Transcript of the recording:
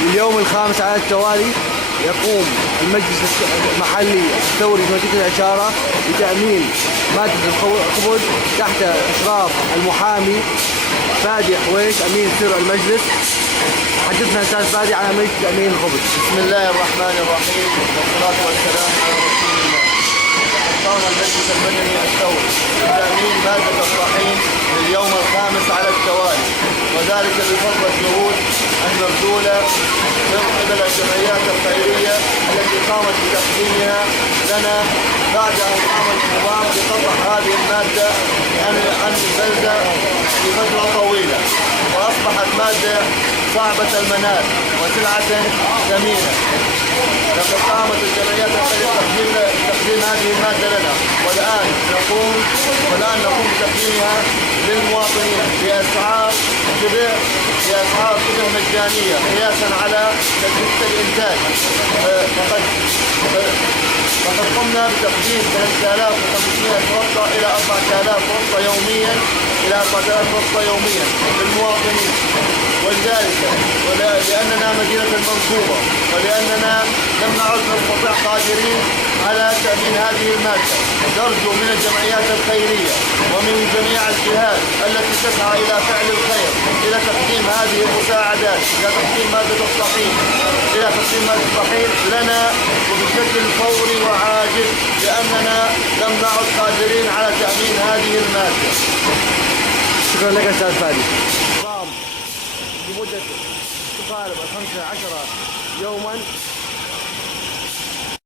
لليوم الخامس على التوالي يقوم المجلس المحلي الثوري في مدينة العشارة بتأمين مادة الخبز تحت إشراف المحامي فادي حويش أمين سر المجلس. حدثنا أستاذ فادي عن عملية تأمين الخبز. بسم الله الرحمن الرحيم والصلاة والسلام على رسول الله. قام المجلس المدني الثوري بتأمين مادة الطحين لليوم الخامس على التوالي، وذلك بفضل الجهود المبذولة من قبل الجمعيات الخيرية التي قامت بتقديمها لنا بعد أن قام النظام بقطع هذه المادة عن البلدة لفترة طويلة، وأصبحت مادة صعبة المنال وسلعة ثمينة. لقد قامت الجمعيات الخيرية بتقديم هذه المادة لنا، والآن نقوم بتقديمها للمواطنين بأسعار شبه مجانية قياسا على تكلفة الإنتاج. فقد قمنا بتقديم 3500 رطة إلى 4000 رطة يوميا للمواطنين، ولذلك لأننا مدينة المنصورة ولأننا لم نعد نستطيع قادرين على تأمين هذه المادة، نرجو من الجمعيات الخيرية ومن جميع الجهات التي تسعى إلى فعل الخير إلى تقديم هذه المساعدات، إلى تقديم مادة الطحين لنا وبشكل فوري وعاجل، لأننا لم نعد قادرين على تأمين هذه المادة. شكرا لك أستاذ فادي. لمدة تقارب 15 يوما